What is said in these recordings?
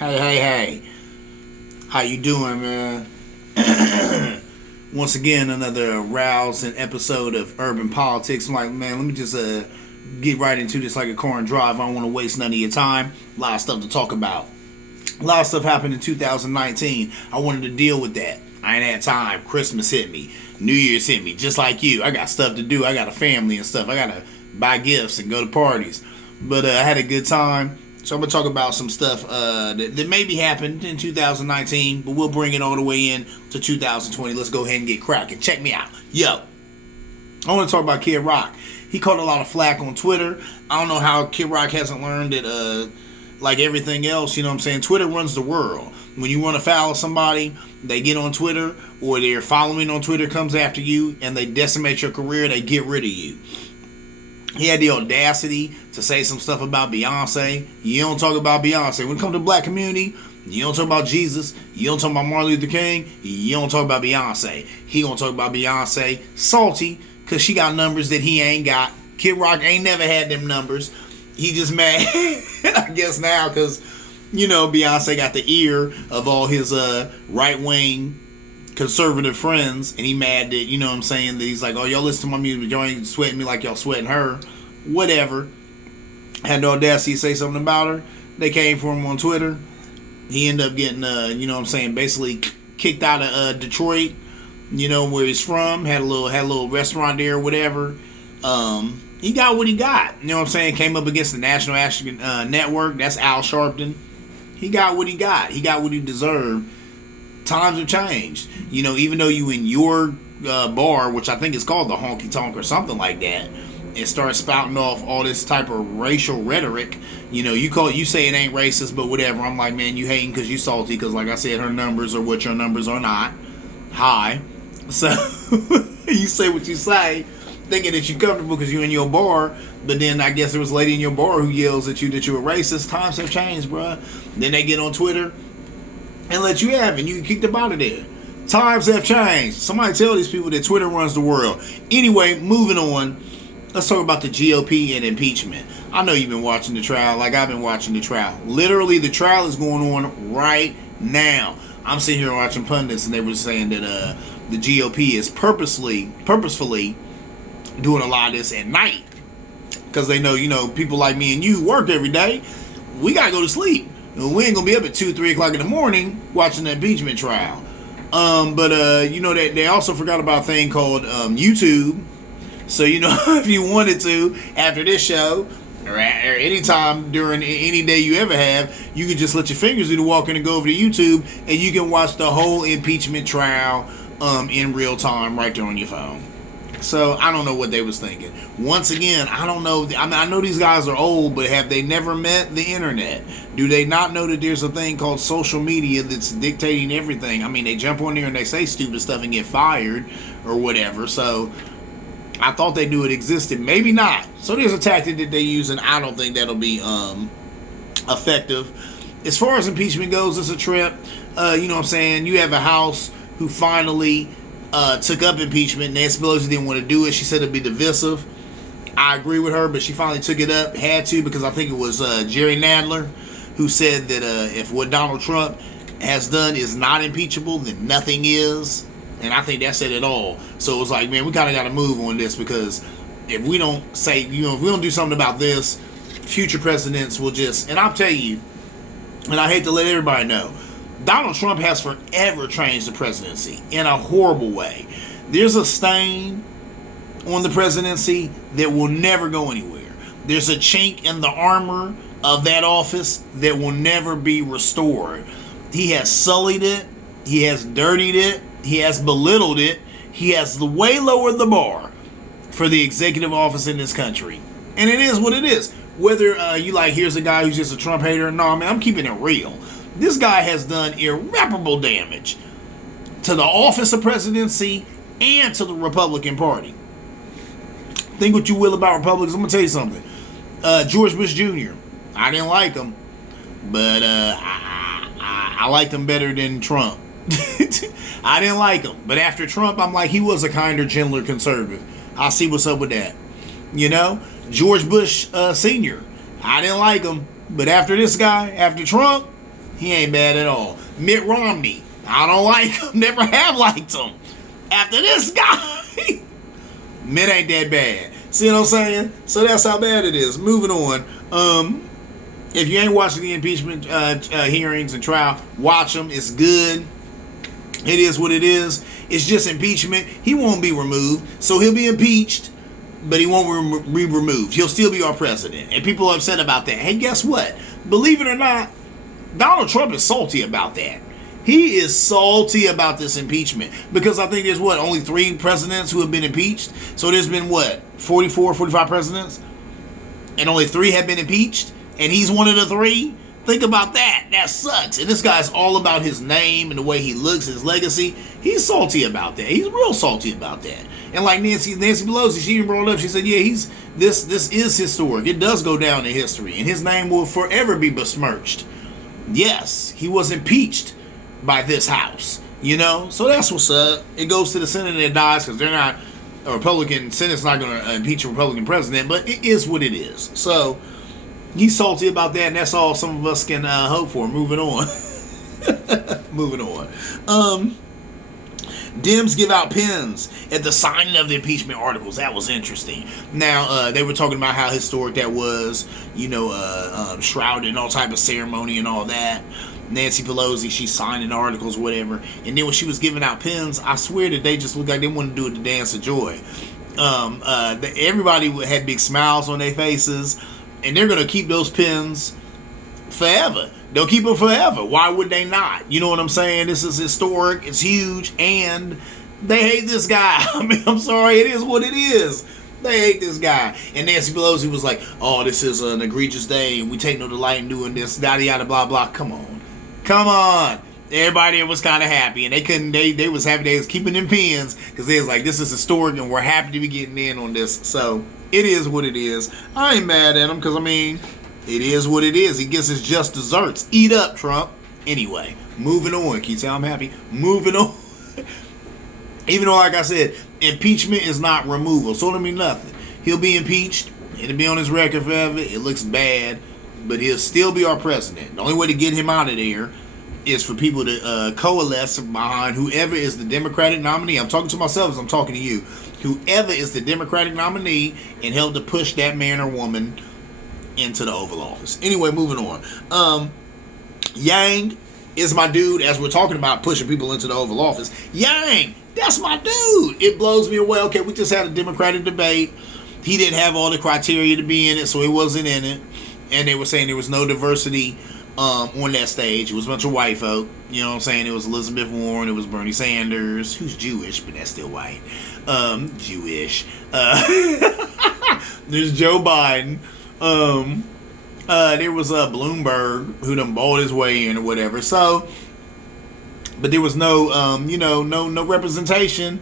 Hey. How you doing, man? Once again, another rousing episode of Urban Politics. I'm like, man, let me just get right into this like a car and drive. I don't want to waste none of your time. A lot of stuff to talk about. A lot of stuff happened in 2019. I wanted to deal with that. I ain't had time. Christmas hit me. New Year's hit me. Just like you. I got stuff to do. I got a family and stuff. I got to buy gifts and go to parties. But I had a good time. So I'm going to talk about some stuff that maybe happened in 2019, but we'll bring it all the way in to 2020. Let's go ahead and get cracking. Check me out. Yo, I want to talk about Kid Rock. He caught a lot of flack on Twitter. I don't know how Kid Rock hasn't learned that, like everything else, you know what I'm saying? Twitter runs the world. When you run afoul of somebody, they get on Twitter, or their following on Twitter comes after you, and they decimate your career, they get rid of you. He had the audacity to say some stuff about Beyonce. You don't talk about Beyonce. When it comes to the black community, you don't talk about Jesus. You don't talk about Martin Luther King. You don't talk about Beyonce. He gonna talk about Beyonce salty because she got numbers that he ain't got. Kid Rock ain't never had them numbers. He just mad, I guess now, because, you know, Beyonce got the ear of all his right-wing conservative friends, and he mad that, you know what I'm saying, that he's like, oh, y'all listen to my music, but y'all ain't sweating me like y'all sweating her. Whatever. Had the audacity to say something about her. They came for him on Twitter. He ended up getting, you know what I'm saying, basically kicked out of Detroit, you know, where he's from. Had a little restaurant there or whatever. He got what he got. You know what I'm saying? Came up against the National Action Network. That's Al Sharpton. He got what he got. He got what he deserved. Times have changed. You know, even though you in your bar, which I think is called the Honky Tonk or something like that, and start spouting off all this type of racial rhetoric, you know, you say it ain't racist, but whatever. I'm like, man, you hating because you salty, because like I said, her numbers are what your numbers are not. High. So, you say what you say, thinking that you're comfortable because you're in your bar, but then I guess there was a lady in your bar who yells at you that you're a racist. Times have changed, bruh. Then they get on Twitter and let you have it. You get kicked up out of there. Times have changed. Somebody tell these people that Twitter runs the world. Anyway, moving on. Let's talk about the GOP and impeachment. I know you've been watching the trial like I've been watching the trial. Literally, the trial is going on right now. I'm sitting here watching pundits, and they were saying that the GOP is purposefully doing a lot of this at night. Because they know, you know, people like me and you work every day. We got to go to sleep. We ain't gonna be up at 2-3 o'clock in the morning watching the impeachment trial. But you know, they also forgot about a thing called YouTube. So, you know, if you wanted to, after this show, or anytime during any day you ever have, you can just let your fingers do the walking and go over to YouTube, and you can watch the whole impeachment trial in real time right there on your phone. So, I don't know what they was thinking. Once again, I don't know. I mean, I know these guys are old, but have they never met the internet? Do they not know that there's a thing called social media that's dictating everything? I mean, they jump on there and they say stupid stuff and get fired or whatever. So, I thought they knew it existed. Maybe not. So, there's a tactic that they use, and I don't think that'll be effective. As far as impeachment goes, it's a trip. You know what I'm saying? You have a House who finally took up impeachment. Nancy Pelosi didn't want to do it. She said it'd be divisive. I agree with her, but she finally took it up. Had to, because I think it was Jerry Nadler who said that if what Donald Trump has done is not impeachable, then nothing is. And I think that said it all. So it was like, man, we kind of got to move on this, because if we don't say, you know, if we don't do something about this, future presidents will just, and I'll tell you, and I hate to let everybody know, Donald Trump has forever changed the presidency in a horrible way. There's a stain on the presidency that will never go anywhere. There's a chink in the armor of that office that will never be restored. He has sullied it. He has dirtied it. He has belittled it. He has way lowered the bar for the executive office in this country. And it is what it is. Whether you like, here's a guy who's just a Trump hater. No, man, I'm keeping it real. This guy has done irreparable damage to the office of presidency and to the Republican Party. Think what you will about Republicans. I'm going to tell you something. George Bush Jr., I didn't like him, but I liked him better than Trump. I didn't like him. But after Trump, I'm like, he was a kinder, gentler conservative. I'll see what's up with that. You know? George Bush Sr., I didn't like him. But after this guy, after Trump, He ain't bad at all. Mitt Romney, I don't like him. Never have liked him. After this guy, Mitt ain't that bad. See what I'm saying? So that's how bad it is. Moving on. If you ain't watching the impeachment hearings and trial, watch them. It's good. It is what it is. It's just impeachment. He won't be removed. So he'll be impeached, but he won't be removed. He'll still be our president. And people are upset about that. Hey, guess what? Believe it or not, Donald Trump is salty about that. He is salty about this impeachment because I think there's only 3 presidents who have been impeached. So there's been 44, 45 presidents, and only 3 have been impeached, and he's one of the 3. Think about that. That sucks. And this guy's all about his name and the way he looks, his legacy. He's salty about that. He's real salty about that. And like Nancy Pelosi, she even brought it up. She said, yeah, this is historic. It does go down in history, and his name will forever be besmirched. Yes, he was impeached by this house, so that's what's up. It goes to the Senate and it dies because they're not a Republican. Senate's not going to impeach a Republican president, but it is what it is. So he's salty about that, and that's all some of us can hope for. Moving on. Moving on. Dems give out pens at the signing of the impeachment articles. That was interesting. Now, they were talking about how historic that was, shrouded in all type of ceremony and all that. Nancy Pelosi, she's signing articles, whatever. And then when she was giving out pens, I swear that they just looked like they wanted to do it to dance of joy. Everybody had big smiles on their faces, and they're going to keep those pens forever. They'll keep them forever. Why would they not? You know what I'm saying? This is historic. It's huge. And they hate this guy. I mean, I'm sorry. It is what it is. They hate this guy. And Nancy Pelosi was like, oh, this is an egregious day. We take no delight in doing this. Yada, yada, blah, blah. Come on. Come on. Everybody was kind of happy. And they was happy they was keeping them pens because they was like, this is historic and we're happy to be getting in on this. So it is what it is. I ain't mad at him because, it is what it is. He gets his just desserts. Eat up, Trump. Anyway, moving on. Can you tell I'm happy? Moving on. Even though, like I said, impeachment is not removal. So it'll mean nothing. He'll be impeached. It'll be on his record forever. It looks bad. But he'll still be our president. The only way to get him out of there is for people to coalesce behind whoever is the Democratic nominee. I'm talking to myself as I'm talking to you. Whoever is the Democratic nominee and help to push that man or woman into the Oval Office. Anyway, moving on. Yang is my dude as we're talking about pushing people into the Oval Office. Yang, that's my dude. It blows me away. Okay, we just had a Democratic debate. He didn't have all the criteria to be in it, so he wasn't in it. And they were saying there was no diversity on that stage. It was a bunch of white folk. You know what I'm saying? It was Elizabeth Warren. It was Bernie Sanders, who's Jewish, but that's still white. Jewish. There's Joe Biden. There was Bloomberg who done bought his way in or whatever. So, but there was no, no representation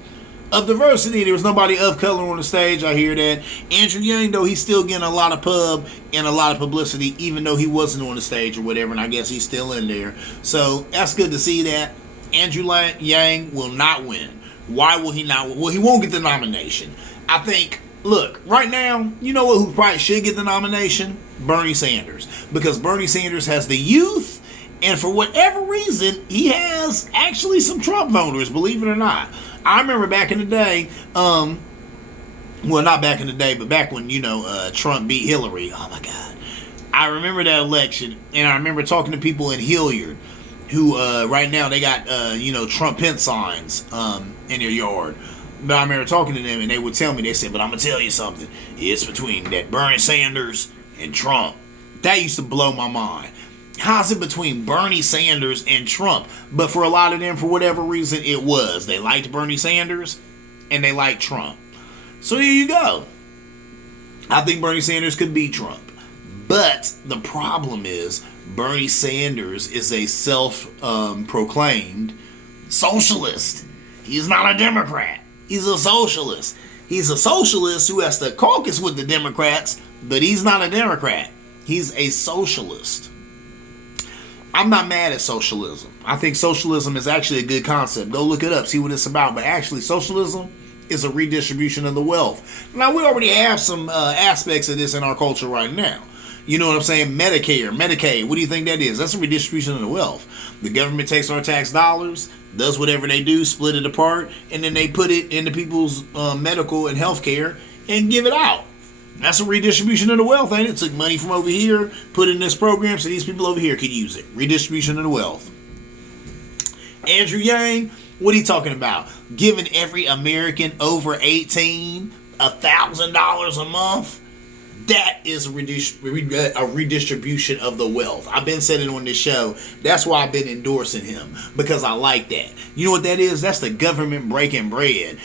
of diversity. There was nobody of color on the stage. I hear that. Andrew Yang, though, he's still getting a lot of pub and a lot of publicity, even though he wasn't on the stage or whatever. And I guess he's still in there. So that's good to see that. Andrew Yang will not win. Why will he not win? Well, he won't get the nomination. I think. Look, right now, you know who probably should get the nomination? Bernie Sanders. Because Bernie Sanders has the youth, and for whatever reason, he has actually some Trump voters, believe it or not. I remember back in the day, well, not back in the day, but back when, Trump beat Hillary. Oh, my God. I remember that election, and I remember talking to people in Hilliard who, right now, they got, Trump pen signs in their yard. But I remember talking to them, and they would tell me, they said, but I'm going to tell you something. It's between that Bernie Sanders and Trump. That used to blow my mind. How's it between Bernie Sanders and Trump? But for a lot of them, for whatever reason, it was. They liked Bernie Sanders, and they liked Trump. So there you go. I think Bernie Sanders could beat Trump. But the problem is, Bernie Sanders is a self-proclaimed socialist. He's not a Democrat. He's a socialist. He's a socialist who has to caucus with the Democrats, but he's not a Democrat. He's a socialist. I'm not mad at socialism. I think socialism is actually a good concept. Go look it up, see what it's about. But actually, socialism is a redistribution of the wealth. Now, we already have some aspects of this in our culture right now. You know what I'm saying? Medicare, Medicaid. What do you think that is? That's a redistribution of the wealth. The government takes our tax dollars, does whatever they do, split it apart, and then they put it into people's medical and health care and give it out. That's a redistribution of the wealth, ain't it? Took money from over here, put it in this program so these people over here could use it. Redistribution of the wealth. Andrew Yang, what are you talking about? Giving every American over 18 $1,000 a month? That is a redistribution of the wealth. I've been saying it on this show. That's why I've been endorsing him, because I like that. You know what that is? That's the government breaking bread.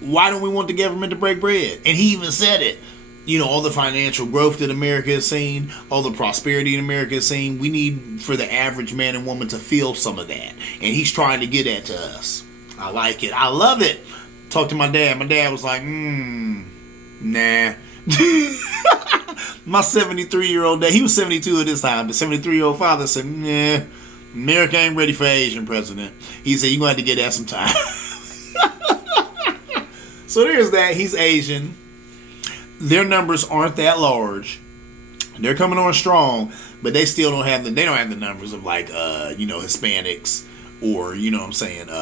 Why don't we want the government to break bread? And he even said it. You know, all the financial growth that America has seen, all the prosperity in America has seen, we need for the average man and woman to feel some of that. And he's trying to get that to us. I like it. I love it. Talked to my dad. My dad was like, nah. My 73-year-old dad, he was 72 at this time, but 73-year-old father said, nah, America ain't ready for Asian president. He said, you're going to have to get that some time. So there's that. He's Asian. Their numbers aren't that large. They're coming on strong, but they still don't have the numbers of like Hispanics or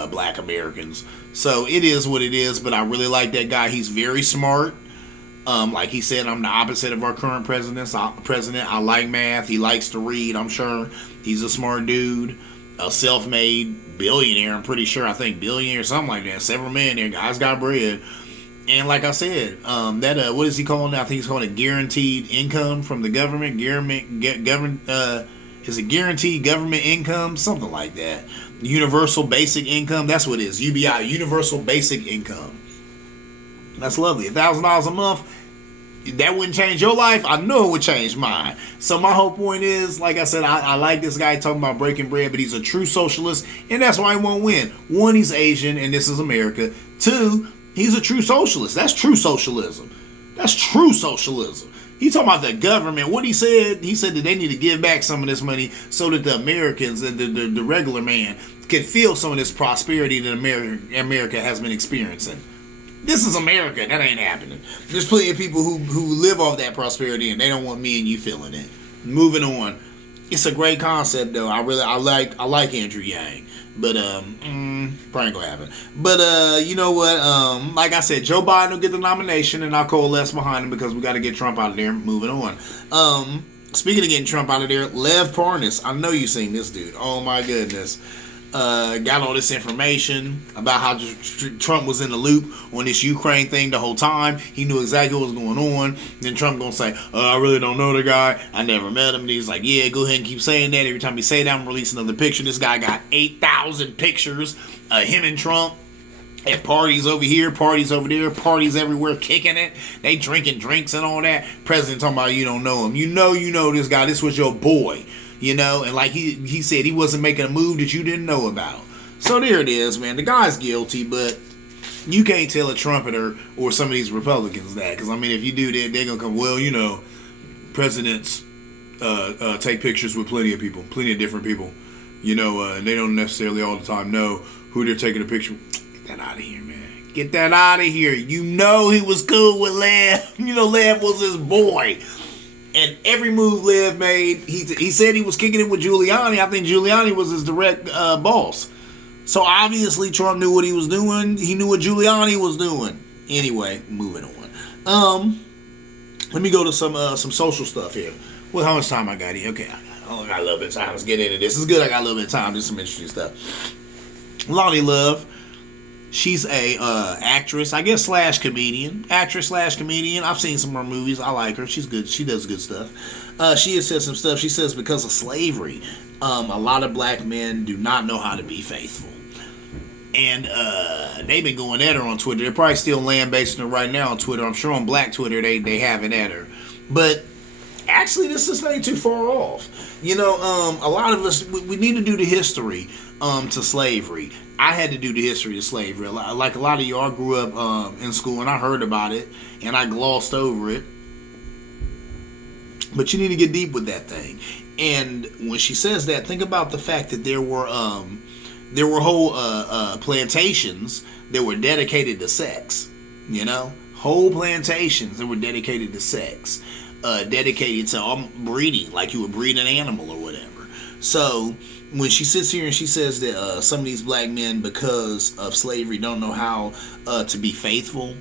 Black Americans. So it is what it is, but I really like that guy. He's very smart. Like he said, I'm the opposite of our current president. I like math. He likes to read, I'm sure. He's a smart dude. A self-made billionaire, I'm pretty sure. I think billionaire, something like that. Several millionaire. Guy's got bread. And like I said, what is he calling now? I think he's calling it guaranteed income from the government. Is it guaranteed government income? Something like that. Universal basic income. That's what it is. UBI, universal basic income. That's lovely. $1,000 a month. That wouldn't change your life. I know it would change mine. So my whole point is, like I said, I like this guy talking about breaking bread, but he's a true socialist, and that's why he won't win. One, he's Asian, and this is America. Two, he's a true socialist. That's true socialism. That's true socialism. He talking about the government. What he said that they need to give back some of this money so that the Americans, the regular man, can feel some of this prosperity that America has been experiencing. This is America. That ain't happening. There's plenty of people who live off that prosperity, and they don't want me and you feeling it. Moving on. It's a great concept, though. I like Andrew Yang, but probably ain't gonna happen. But you know what? Like I said, Joe Biden will get the nomination, and I'll coalesce behind him because we got to get Trump out of there. Moving on. Speaking of getting Trump out of there, Lev Parnas. I know you've seen this dude. Oh my goodness. Got all this information about how Trump was in the loop on this Ukraine thing the whole time. He knew exactly what was going on. Then Trump gonna say, I really don't know the guy. I never met him. And he's like, yeah, go ahead and keep saying that. Every time you say that, I'm releasing another picture. This guy got 8,000 pictures of him and Trump at parties over here, parties over there, parties everywhere, kicking it. They drinking drinks and all that. President talking about you don't know him. You know this guy. This was your boy. And like he said, he wasn't making a move that you didn't know about. So there it is, man. The guy's guilty, but you can't tell a trumpeter or some of these Republicans that. Because, I mean, if you do that, they're going to come, well, presidents take pictures with plenty of people, plenty of different people, and they don't necessarily all the time know who they're taking a picture with. Get that out of here, man. Get that out of here. He was cool with Lev. Lev was his boy. And every move Lev made, he said he was kicking it with Giuliani. I think Giuliani was his direct boss. So obviously Trump knew what he was doing. He knew what Giuliani was doing. Anyway, moving on. Let me go to some social stuff here. Well, how much time I got here? Okay, I got a little bit of time. Let's get into this. It's good I got a little bit of time. Just some interesting stuff. Loni Love. She's a actress, I guess, / comedian. Actress / comedian. I've seen some of her movies. I like her. She's good. She does good stuff. She has said some stuff. She says because of slavery, a lot of black men do not know how to be faithful. And they've been going at her on Twitter. They're probably still lambasting her right now on Twitter. I'm sure on Black Twitter they have it at her. But actually, this is not too far off. A lot of us, we need to do the history to slavery. I had to do the history of slavery. Like a lot of y'all grew up in school, and I heard about it, and I glossed over it. But you need to get deep with that thing. And when she says that, think about the fact that there were whole plantations that were dedicated to sex. Whole plantations that were dedicated to sex. dedicated to breeding, like you would breed an animal or whatever. So when she sits here and she says that some of these black men, because of slavery, don't know how to be faithful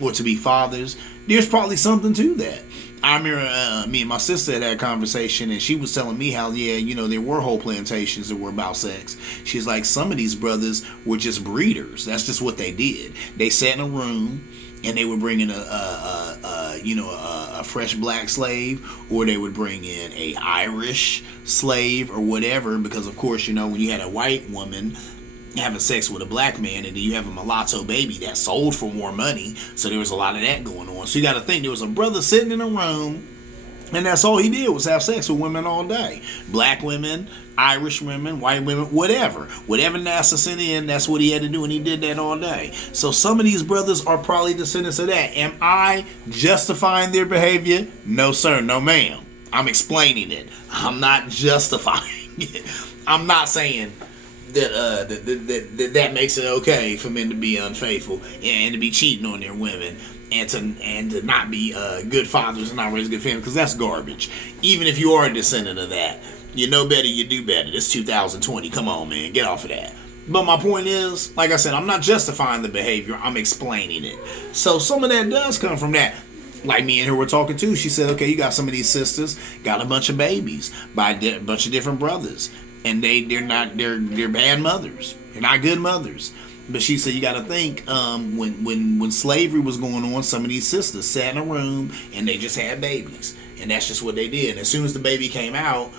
or to be fathers, there's probably something to that. I remember me and my sister had a conversation, and she was telling me how, there were whole plantations that were about sex. She's like, some of these brothers were just breeders. That's just what they did. They sat in a room, and they would bring in a fresh black slave, or they would bring in a Irish slave or whatever, because of course, when you had a white woman having sex with a black man, and then you have a mulatto baby that sold for more money, so there was a lot of that going on. So you got to think, there was a brother sitting in a room, and that's all he did was have sex with women all day. Black women, Irish women, white women, whatever NASA sent in, that's what he had to do, and he did that all day. So some of these brothers are probably descendants of that. Am I justifying their behavior? No sir, no ma'am. I'm explaining it. I'm not justifying it. I'm not saying that makes it okay for men to be unfaithful and to be cheating on their women and to not be good fathers and not raise good families, because that's garbage. Even if you are a descendant of that, you know better, you do better. It's 2020. Come on, man, get off of that. But my point is, like I said, I'm not justifying the behavior. I'm explaining it. So some of that does come from that. Like me and her were talking too. She said, okay, you got some of these sisters got a bunch of babies by a bunch of different brothers. And they're bad mothers. They're not good mothers. But she said you got to think when slavery was going on, some of these sisters sat in a room and they just had babies, and that's just what they did. And as soon as the baby came out,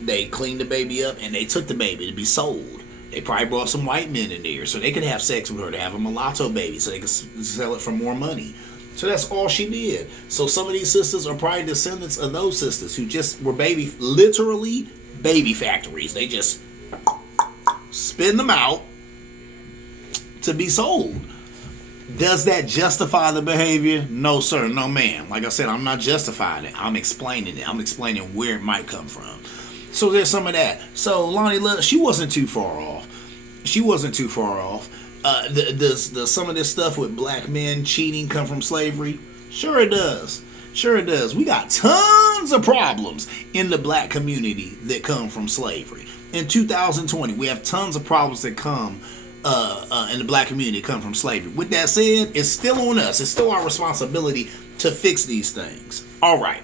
they cleaned the baby up and they took the baby to be sold. They probably brought some white men in there so they could have sex with her, to have a mulatto baby so they could sell it for more money. So that's all she did. So some of these sisters are probably descendants of those sisters who just were literally baby factories. They just spin them out to be sold. Does that justify the behavior? No sir, no ma'am. Like I said, I'm not justifying it. I'm explaining it. I'm explaining where it might come from. So there's some of that. So Loni Love, she wasn't too far off. Does some of this stuff with black men cheating come from slavery? Sure it does. We got tons of problems in the black community that come from slavery. In 2020, we have tons of problems that come in the black community that come from slavery. With that said, it's still on us. It's still our responsibility to fix these things. All right.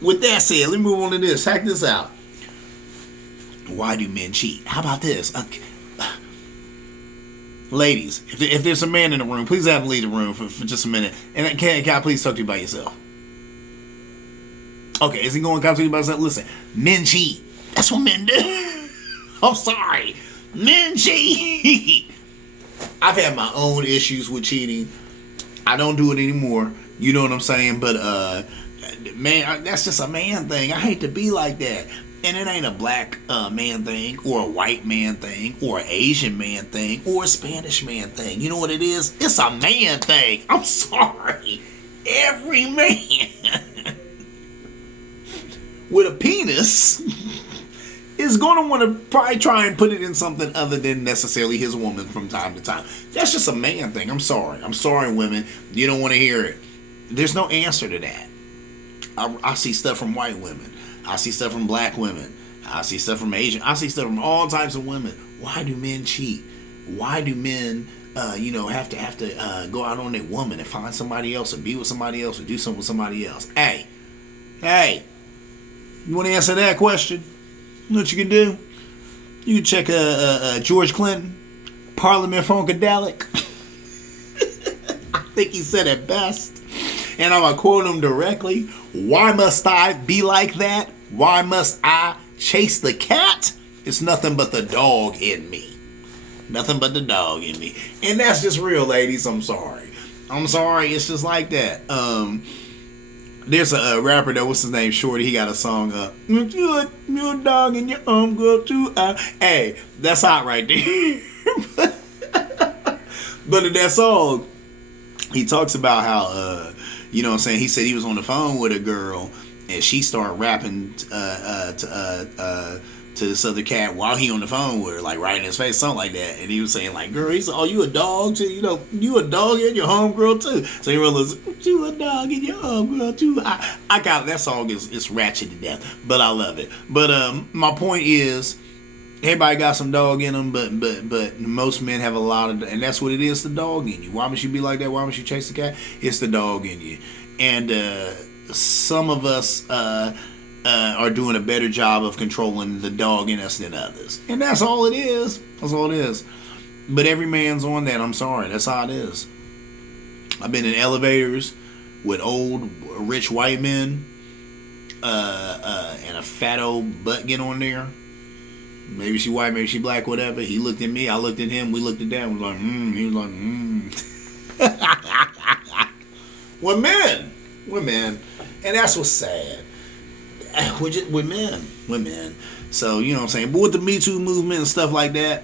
With that said, let me move on to this. Check this out. Why do men cheat? How about this? Ladies, if there's a man in the room, please have him leave the room for just a minute. And can I please talk to you by yourself? Okay, is he going to talk to you about yourself? Listen, men cheat. That's what men do. I'm sorry. Men cheat. I've had my own issues with cheating. I don't do it anymore. You know what I'm saying? But, man, that's just a man thing. I hate to be like that. And it ain't a black man thing, or a white man thing, or an Asian man thing, or a Spanish man thing. You know what it is? It's a man thing. I'm sorry. Every man with a penis is going to want to probably try and put it in something other than necessarily his woman from time to time. That's just a man thing. I'm sorry. I'm sorry, women. You don't want to hear it. There's no answer to that. I see stuff from white women. I see stuff from black women. I see stuff from Asian. I see stuff from all types of women. Why do men cheat? Why do men, have to go out on their woman and find somebody else, or be with somebody else, or do something with somebody else? Hey, you want to answer that question? You know what you can do? You can check George Clinton, Parliament Funkadelic. I think he said it best. And I'm going to quote him directly. Why must I be like that? Why must I chase the cat? It's nothing but the dog in me. Nothing but the dog in me. And that's just real, ladies. I'm sorry. It's just like that. There's a rapper though. What's his name? Shorty. He got a song. Your dog in your arm go too. Hey, that's hot right there. But in that song, he talks about how you know what I'm saying, he said he was on the phone with a girl and she started rapping to to this other cat while he on the phone with her, like right in his face, something like that. And he was saying like, girl, he said, oh, you a dog too? You know, you a dog and your homegirl too. So he realized, you a dog and your homegirl too. I got that song is ratchet to death, but I love it. But my point is, everybody got some dog in them, but most men have a lot of, and that's what it is, the dog in you. Why must you be like that? Why must you chase the cat? It's the dog in you. And some of us are doing a better job of controlling the dog in us than others. And that's all it is. That's all it is. But every man's on that. I'm sorry. That's how it is. I've been in elevators with old, rich white men and a fat old butt get on there. Maybe she white, maybe she black, whatever. He looked at me, I looked at him, we looked at that. We was like, He was like, We're men. We're men. And that's what's sad. We're men. So, you know what I'm saying? But with the Me Too movement and stuff like that,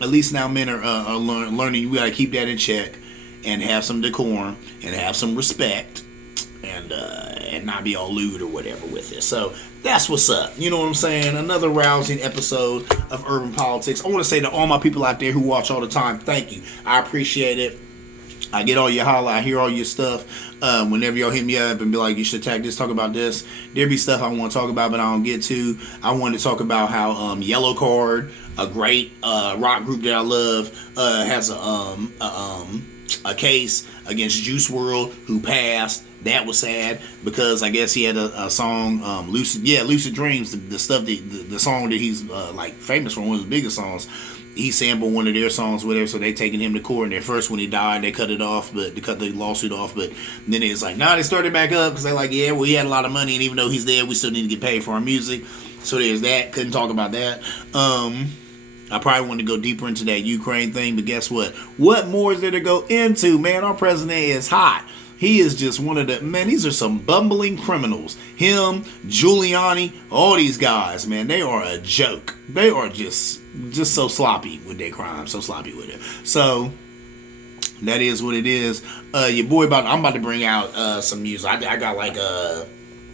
at least now men are learning you got to keep that in check and have some decorum and have some respect and not be all lewd or whatever with it. So that's what's up. You know what I'm saying? Another rousing episode of Urban Politics. I want to say to all my people out there who watch all the time, thank you. I appreciate it. I get all your holla. I hear all your stuff. Whenever y'all hit me up and be like, you should attack this, talk about this. There be stuff I want to talk about, but I don't get to. I wanted to talk about how Yellow Card, a great rock group that I love, has a case against Juice WRLD, who passed. That was sad because I guess he had a song, Lucid Dreams, the stuff the song that he's like famous for, one of his biggest songs. He sampled one of their songs, whatever, so they taking him to court. And at first, when he died, they cut it off, but they cut the lawsuit off. But then it's like, they started back up because they're like, yeah, well, he had a lot of money, and even though he's dead, we still need to get paid for our music. So there's that. Couldn't talk about that. I probably want to go deeper into that Ukraine thing, but guess what? What more is there to go into, man? Our president is hot. He is just one of the, man, these are some bumbling criminals. Him, Giuliani, all these guys, man, they are a joke. They are just so sloppy with their crimes, so sloppy with it. So, that is what it is. Your boy, I'm about to bring out some music. I got like I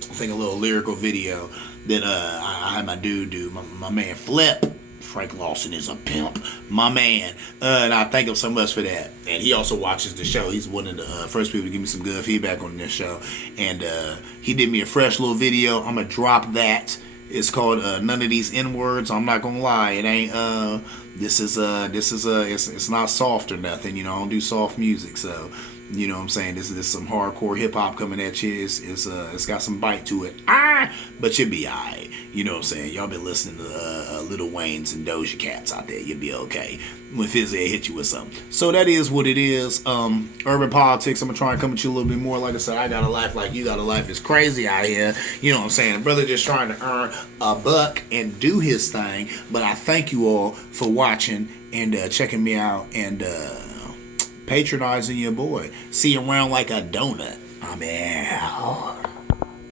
think a little lyrical video that I had my dude do. My man Flip. Frank Lawson is a pimp, my man, and I thank him so much for that. And he also watches the show. He's one of the first people to give me some good feedback on this show, and he did me a fresh little video. I'm gonna drop that. It's called None of These N-Words. I'm not gonna lie, it ain't it's not soft or nothing, you know. I don't do soft music, so you know what I'm saying, this is some hardcore hip hop coming at you. It's got some bite to it, but you'll be alright. You know what I'm saying? Y'all been listening to Lil Wayne's and Doja Cats out there. You'll be okay when Fizzy hit you with something. So that is what it is. Urban Politics. I'm gonna try and come at you a little bit more. Like I said, I got a life like you got a life. It's crazy out here. You know what I'm saying? Brother just trying to earn a buck and do his thing. But I thank you all for watching and checking me out and patronizing your boy. See you around like a donut. I'm out.